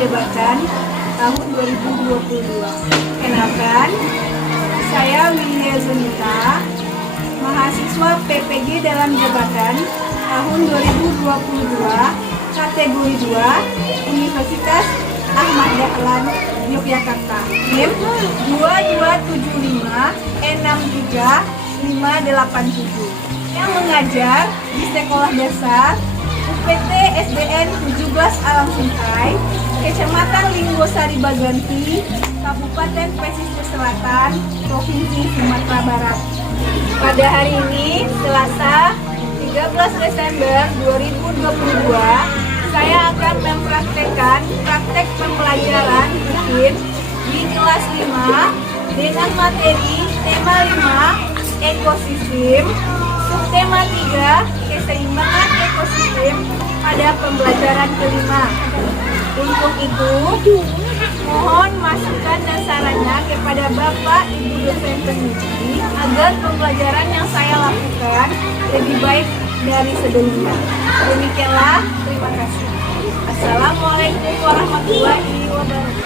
jabatan tahun 2022. Kenalkan, saya Widya Zunita, mahasiswa PPG dalam jabatan tahun 2022, kategori 2, Universitas Ahmad Dahlan, Yogyakarta. NIM 22756357 yang mengajar di Sekolah Dasar UPT SDN 17 Alam Sungai, Kecamatan Linggo-Sari Baganti, Kabupaten Pesisir Selatan, Provinsi Sumatera Barat. Pada hari ini, Selasa 13 Desember 2022, saya akan mempraktekkan praktek pembelajaran rutin di kelas 5 dengan materi tema 5 ekosistem, subtema 3 keseimbangan ekosistem pada pembelajaran kelima. Untuk itu, mohon masukan dan sarannya kepada Bapak Ibu dosen pendidik agar pembelajaran yang saya lakukan lebih baik dari sebelumnya. Demikianlah, terima kasih. Assalamualaikum warahmatullahi wabarakatuh.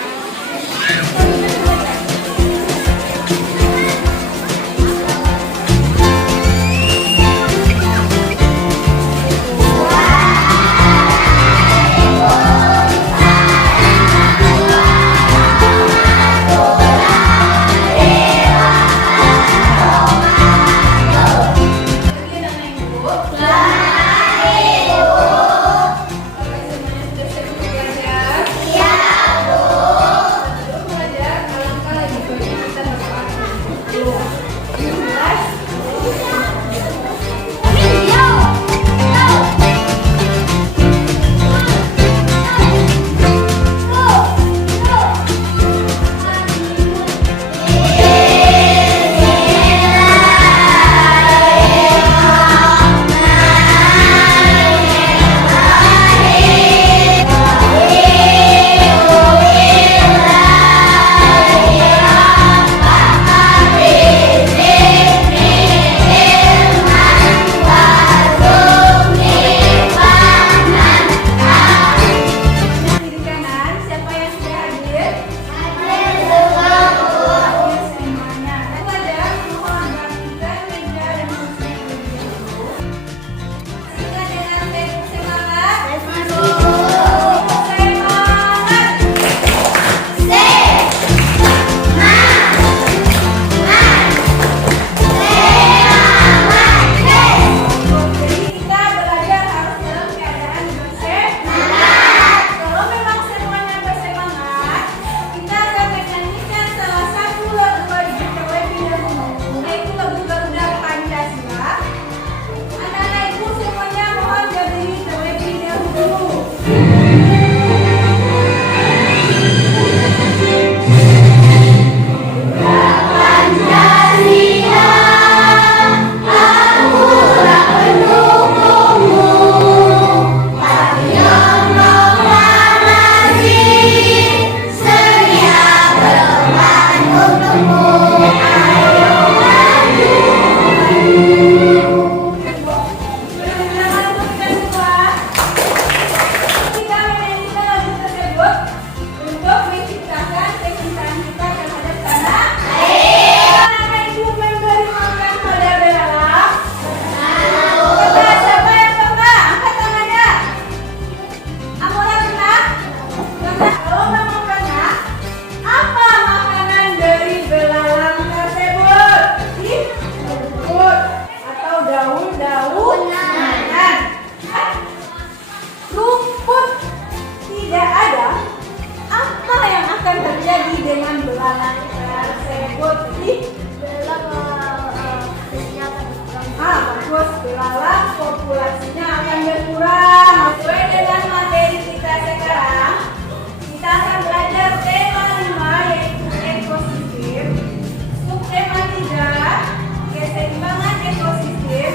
Belalang populasinya akan berkurang. Sesuai dengan materi kita sekarang, kita akan belajar tema 5 yaitu ekosistem, subtema 3 keseimbangan ekosistem,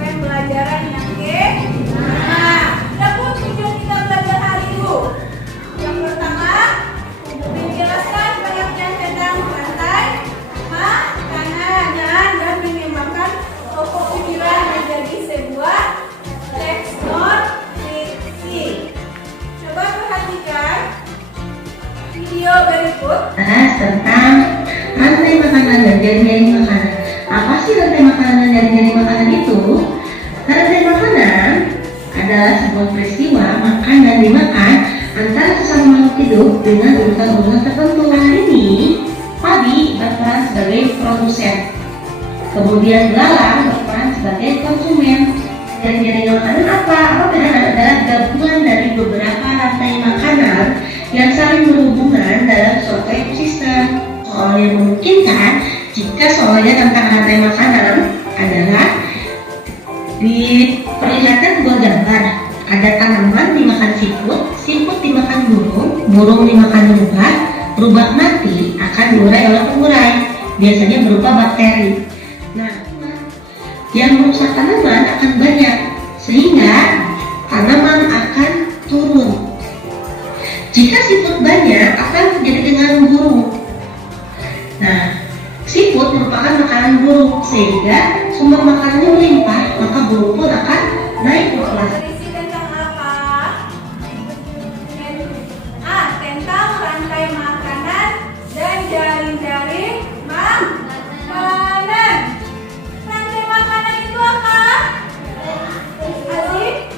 pembelajaran yang ke. Nah, dapur tujuan kita belajar hari itu. Yang pertama, menjelaskan pengertian tentang pantai, makanan dan mengembangkan pokok pikiran menjadi sebuah teks not makanan dan jaring-jaring makanan. Apa sih rantai makanan dan jaring-jaring makanan itu? Rantai makanan adalah sebuah peristiwa makan dan dimakan antara sesama makhluk hidup dengan urutan-urutan tertentu. Nah, ini padi berperan sebagai produsen, kemudian belalang berperan sebagai konsumen. Jaring-jaring makanan apa? Bedanya adalah gabungan dari beberapa rantai makanan yang saling berhubungan dalam suatu ekosistem. Soal yang memungkinkan jika soalnya tentang rantai makanan adalah diperlihatkan dua gambar. Ada tanaman dimakan siput, siput dimakan burung, burung dimakan rubah, rubah mati akan diurai oleh pengurai, biasanya berupa bakteri. Nah, yang merusak tanaman akan banyak, sehingga tanaman akan turun. Jika siput banyak, akan terjadi dengan burung. Nah, siput merupakan makanan burung, sehingga sumber makanannya melimpah, maka burung pun akan naik populasi. Berisi tentang apa? Tentang rantai makanan dan jaring-jaring makanan. Rantai makanan itu apa? Asik?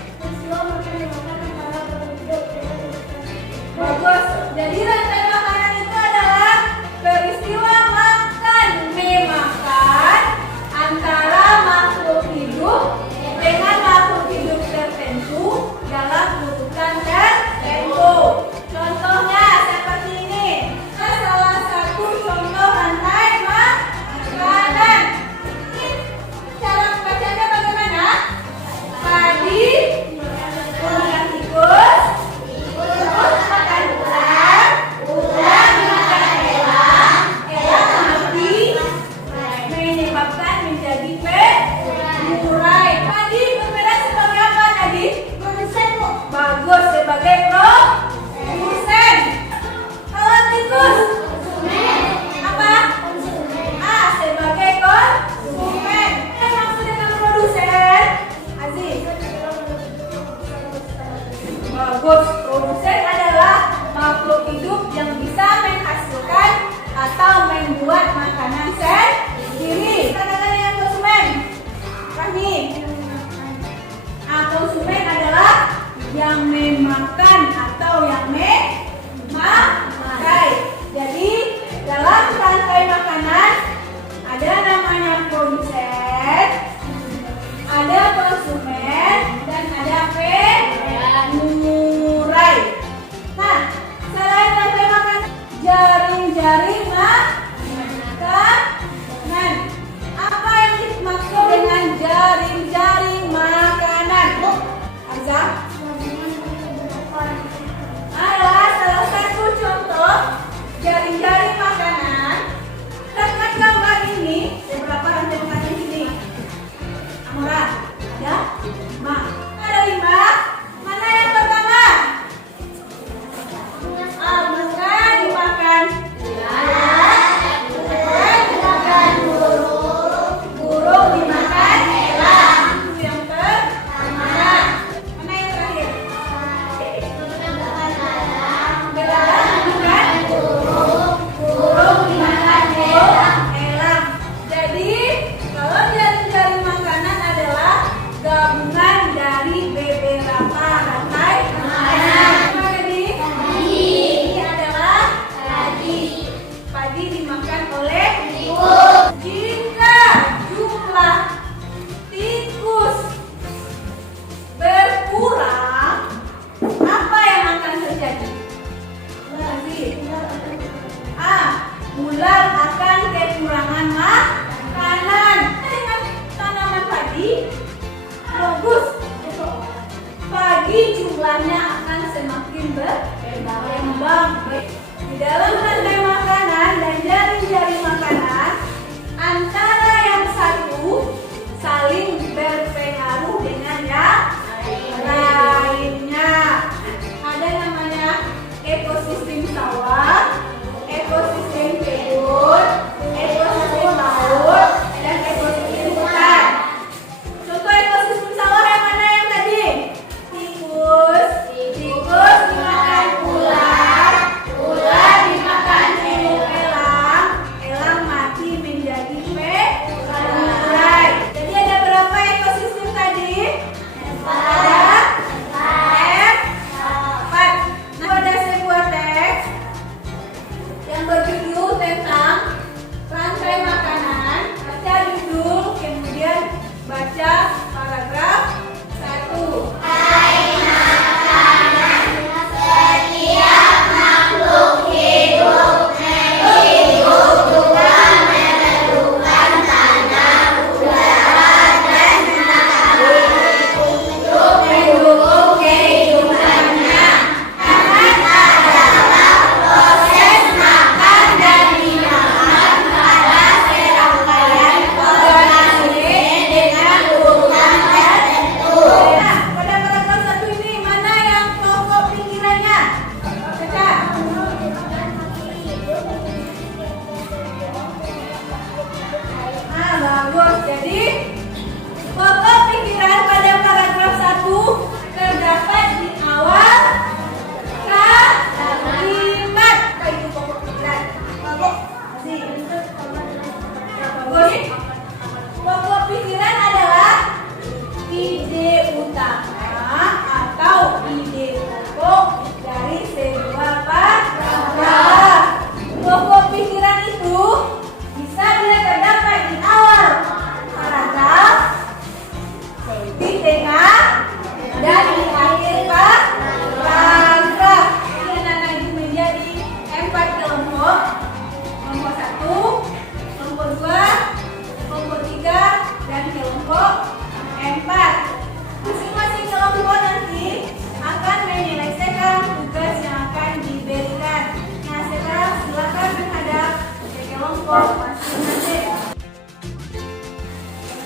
Bagus. Jadi rantai makanan itu adalah peristiwa makan memakan antara makhluk hidup dengan makhluk hidup tertentu dalam urutan tertentu. Contohnya seperti ini. Salah satu contoh rantai makanan. Ini cara membacanya bagaimana? Padi, kemudian tikus, tikus makan ular, ular makan elang, elang mati, menyebabkan menjadi pengurai. Padi berbeda sebagai apa tadi? Produsen, Bu. Bagus, sebagai produsen. Kalau tikus apa? Sebagai konsumen. Yang maksud dengan produsen? Aziz. Bagus, produsen adalah makhluk hidup yang bisa menghasilkan atau membuat makanan sendiri. Katakan dengan konsumen. Rahmi. Konsumen adalah yang memakan atau yang memakai. Jadi dalam rantai makanan ada namanya produsen, ada konsumen, dan ada pengurai. Nah, selain rantai makanan, jaring-jaring makanan. Apa yang dimaksud dengan jaring-jaring makanan? Arza? Adalah salah satu contoh jaring-jaring makanan. Lihat gambar ini, beberapa rantai makanan di sini. Amora, ada 5. Ada 5. Mana yang pertama? Bunga dimakan elang, bunga dimakan burung, burung dimakan elang. Itu yang pertama. Mana yang terakhir? Belalang dimakan burung, burung dimakan elang. Jadi kalau jaring-jaring makanan adalah gabungan dari beberapa rantai makanan. Apa tadi? Ini adalah padi dimakan oleh tikus. Jika jumlah tikus berkurang, apa yang akan terjadi? Ular akan kekurangan makanan. Dengan tanaman padi, bagus. Padi jumlahnya akan semakin berkembang. Di dalam rantai makanan dan jaring-jaring makanan, antara yang satu saling berpengaruh dengan yang lainnya. Ada namanya ekosistem sawah, ekosistem kebun, ekosistem laut, dan ekosistem hutan. Contoh ekosistem sawah yang mana yang tadi? Tikus, tikus dimakan ular, ular dimakan elang,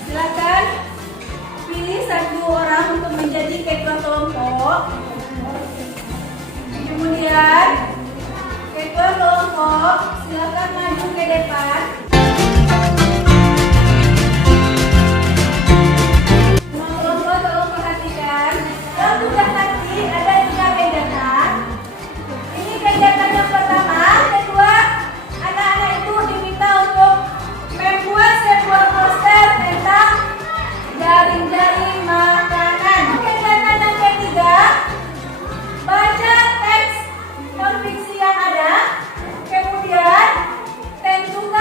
Silakan pilih satu orang untuk menjadi ketua kelompok. Kemudian ketua kelompok silakan maju ke depan. Ketua kelompok tolong perhatikan. Dalam tugas nanti ada 3 kegiatan. Ini kegiatan yang pertama, kedua, anak-anak itu diminta untuk membuat sebuah poster tentang jaring-jaring makanan. Kegiatan yang ketiga, baca teks non-fiksi yang ada, kemudian tentukan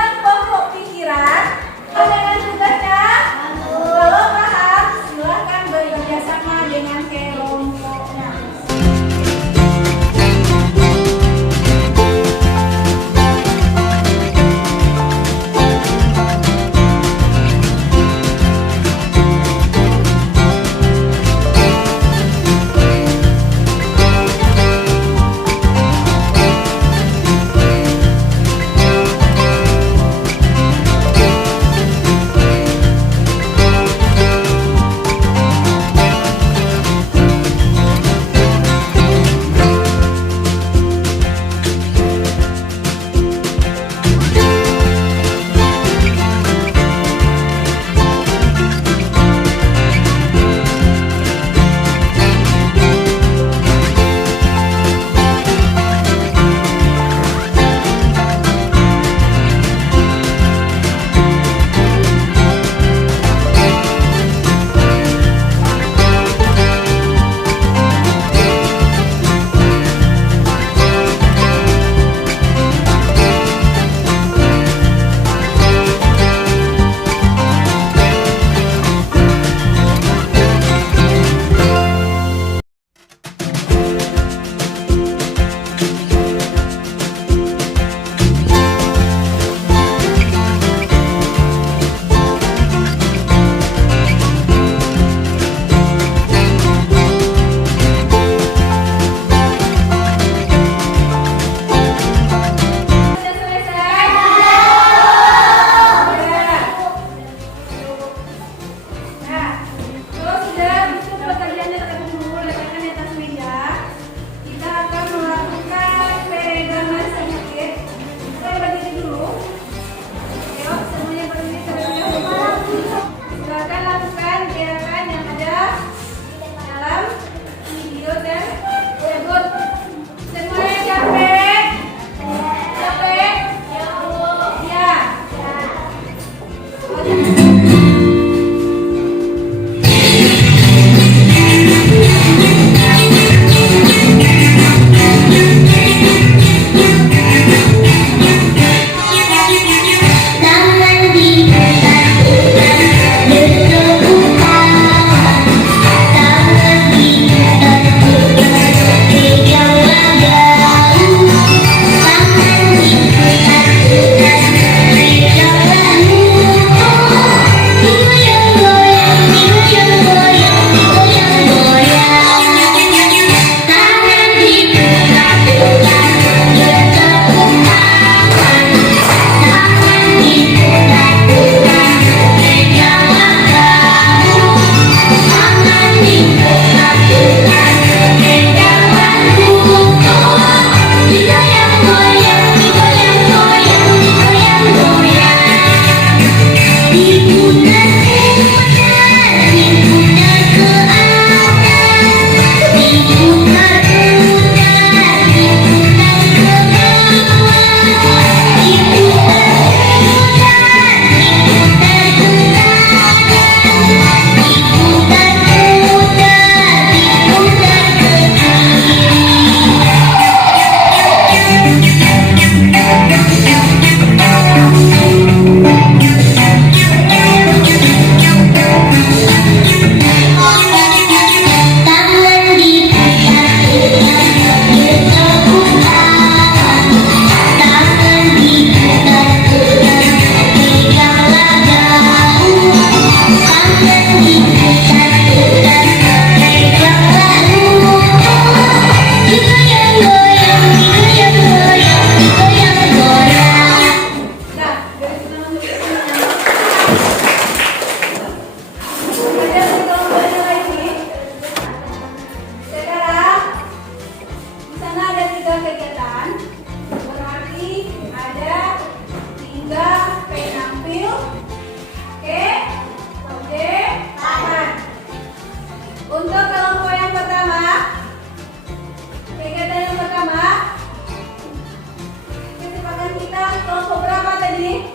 kelompok berapa tadi?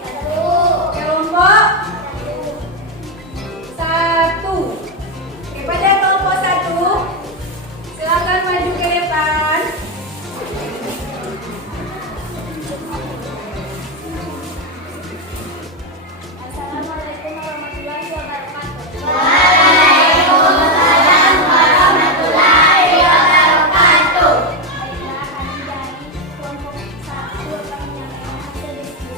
Kelompok 1. Oke, pada kelompok 1 silakan maju ke depan. Assalamualaikum warahmatullahi wabarakatuh. Baiklah, kami dari kelompok 1 akan menyampaikan hasil diskusi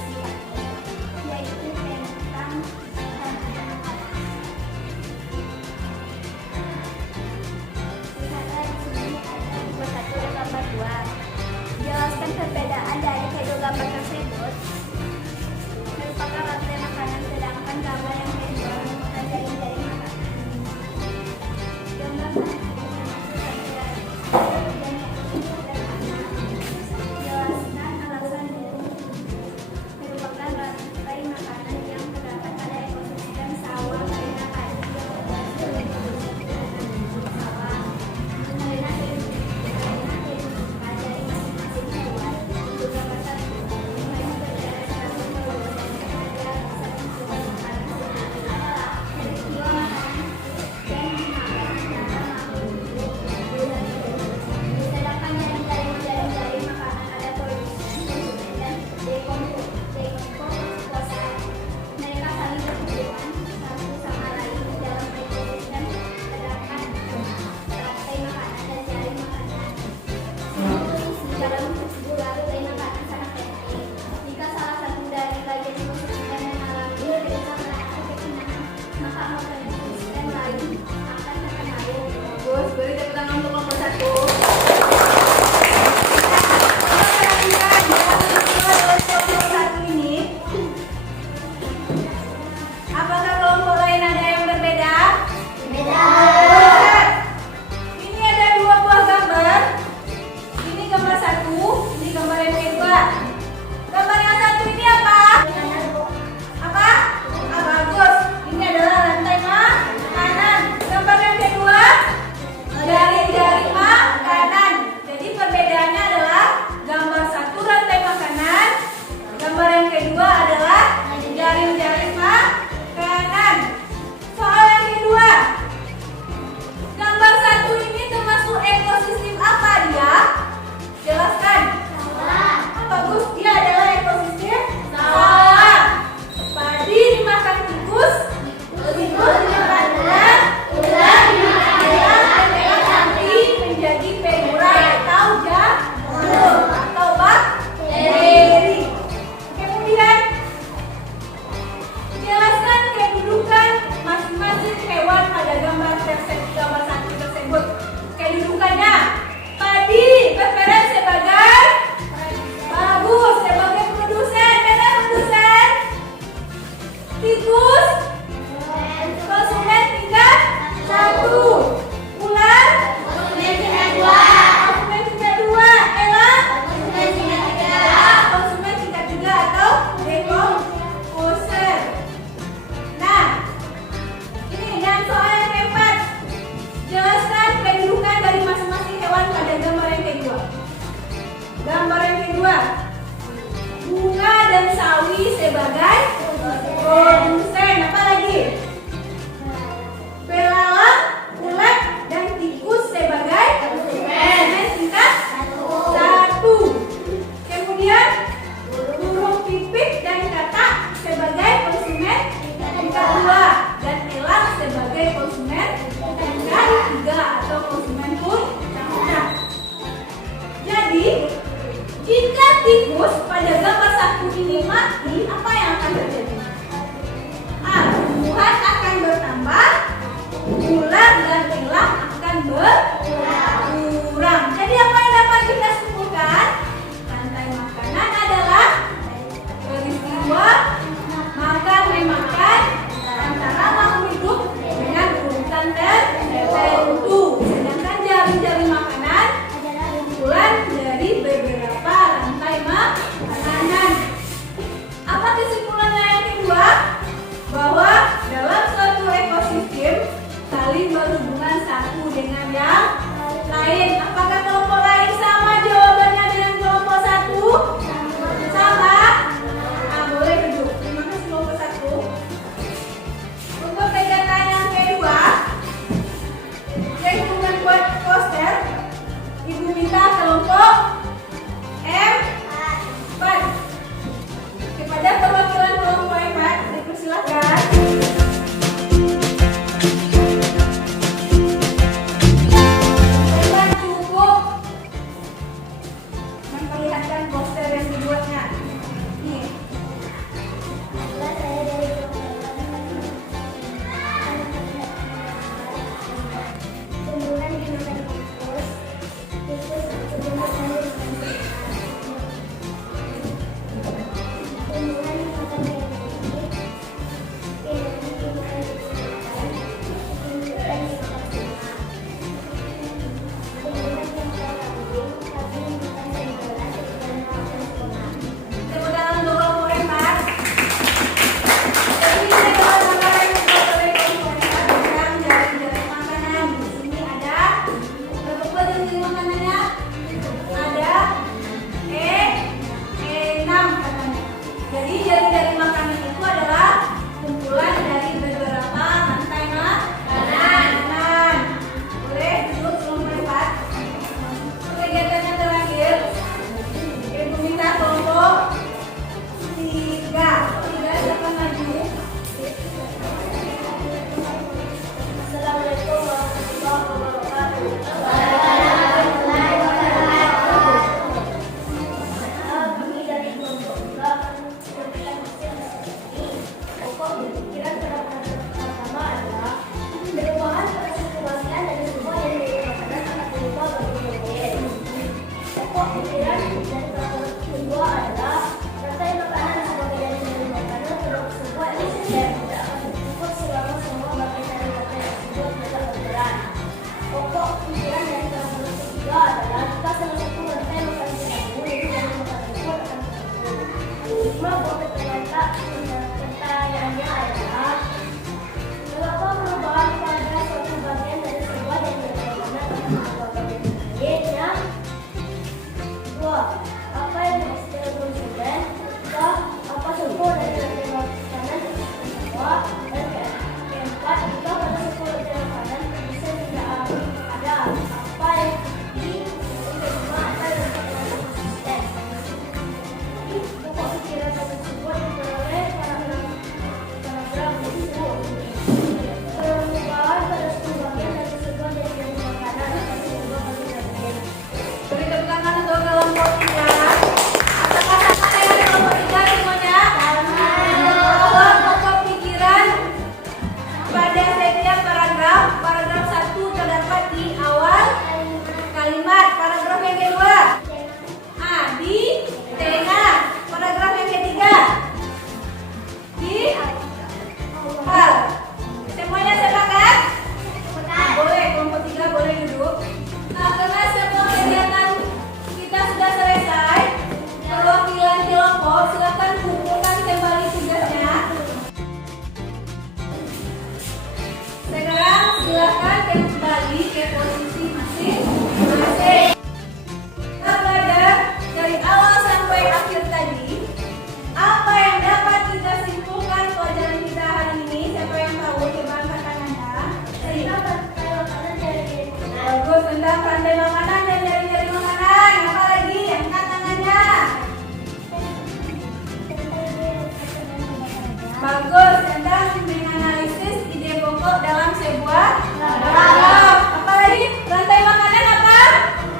Bagus. Tentang menganalisis ide pokok dalam sebuah paragraf. Apa lagi? Rantai makanan apa?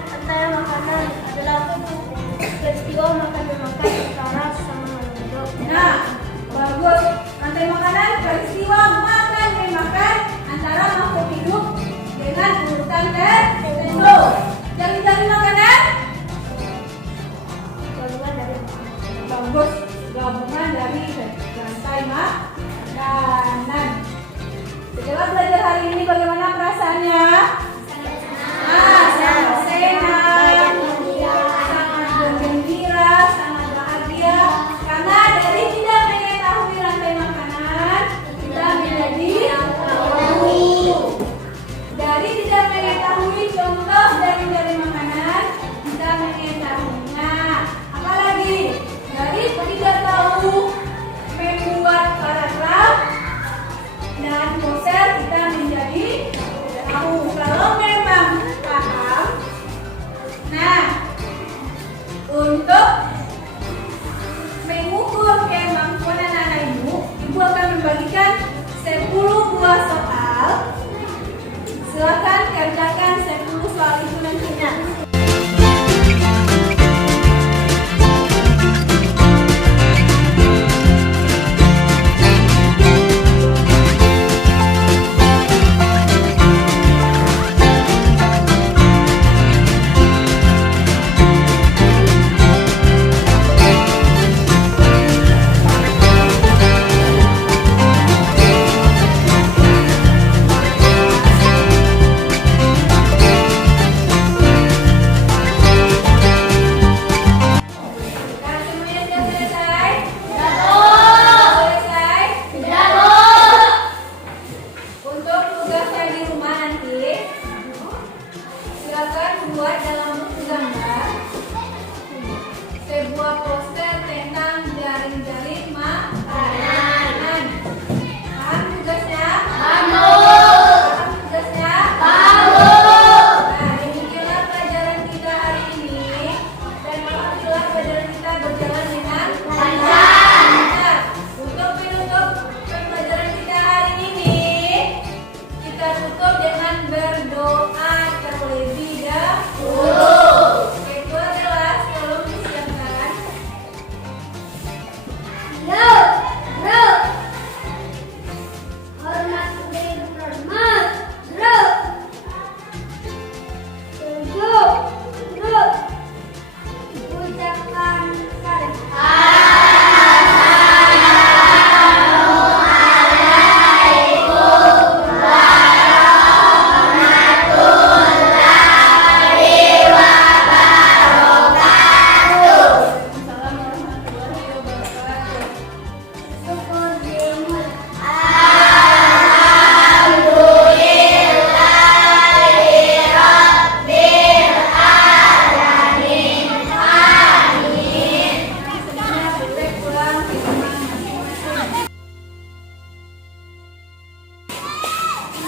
Rantai makanan adalah peristiwa makan dan makan antara sesama makhluk hidup. Nah, bagus. Rantai makanan peristiwa makan dan makan antara makhluk hidup dengan urutan tertentu. Jari-jari makanan? Gabungan dari Bagus. Gabungan dari rantai makanan. Setelah belajar hari ini bagaimana perasaannya? Sangat senang, sangat bergembira, sangat bahagia. Karena dari tidak mengetahui rantai makanan, kita menjadi tahu. Dari tidak mengetahui contoh dari makanan, kita mengetahuinya. Apalagi dari tidak tahu membuat paragraf dan poster, kita menjadi tahu. Kalau memang paham, nah, untuk mengukur kemampuan anak-anak ibu akan membagikan 10 buah soal. Silakan kerjakan 10 soal itu nantinya.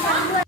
Tahun